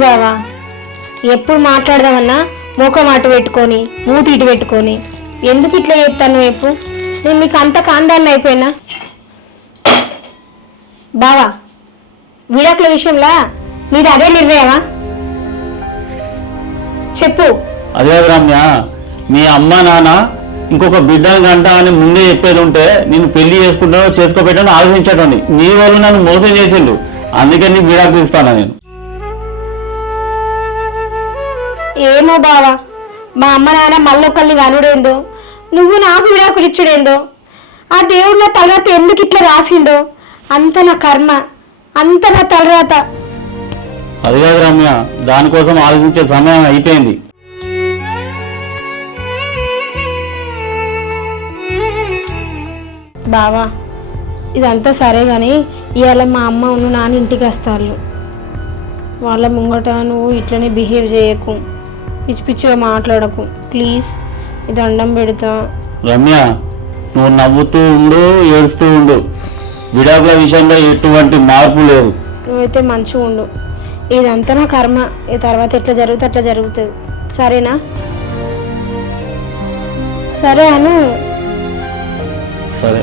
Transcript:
బావా, ఎప్పుడు మాట్లాడదామన్నా ముఖం అటు పెట్టుకొని మూతి ఇటు పెట్టుకొని ఎందుకు ఇట్లా చెప్తాను? ఎప్పుడు నేను మీకు అంత కాందాన్ని అయిపోయినా? బావా, విడాకుల విషయంలో మీది అదే నిర్ణయమా? చెప్పు. అదే రమ్య, మీ అమ్మ నాన్న ఇంకొక బిడ్డను గంట అని ముందే చెప్పేది ఉంటే నేను పెళ్లి చేసుకుంటానో చేసుకోబెట్టానో ఆలోచించటండి. నీ వాళ్ళు నన్ను మోసం చేసిండు, అందుకే నీకు విడాకులు ఇస్తాను నేను. ఏమో బావా, మా అమ్మ నాన్న మళ్ళొక్కల్ని కనుడేందో, నువ్వు నాకు విడాకులు ఇచ్చుడేందో, ఆ దేవుడు నా తలరాత ఎందుకు ఇట్లా రాసిండో, అంత నా కర్మ, అంత నా తలరాత. అది కాదు రమ్య, దానికోసం ఆలోచించే సమయం అయిపోయింది. బావా, ఇదంతా సరే కానీ ఇవాళ మా అమ్మ నాన్న ఇంటికి వస్తారు. వాళ్ళ ముంగట నువ్వు ఇట్లనే బిహేవ్ చేయకు, పిచ్చి పిచ్చిగా మాట్లాడకు ప్లీజ్. ఇది దండం పెడతా. రమ్య, నువ్వు నవ్వుతూ ఉండు, ఏడుస్తూ ఉండు, విడాకుల విషయంలో ఎటువంటి మార్పు లేదు. నువ్వైతే మంచిగా ఉండు. ఇదంతా నా కర్మ, ఈ తర్వాత ఎట్లా జరుగుతుంది అట్లా జరుగుతుంది. సరేనా? సరే అను. సరే.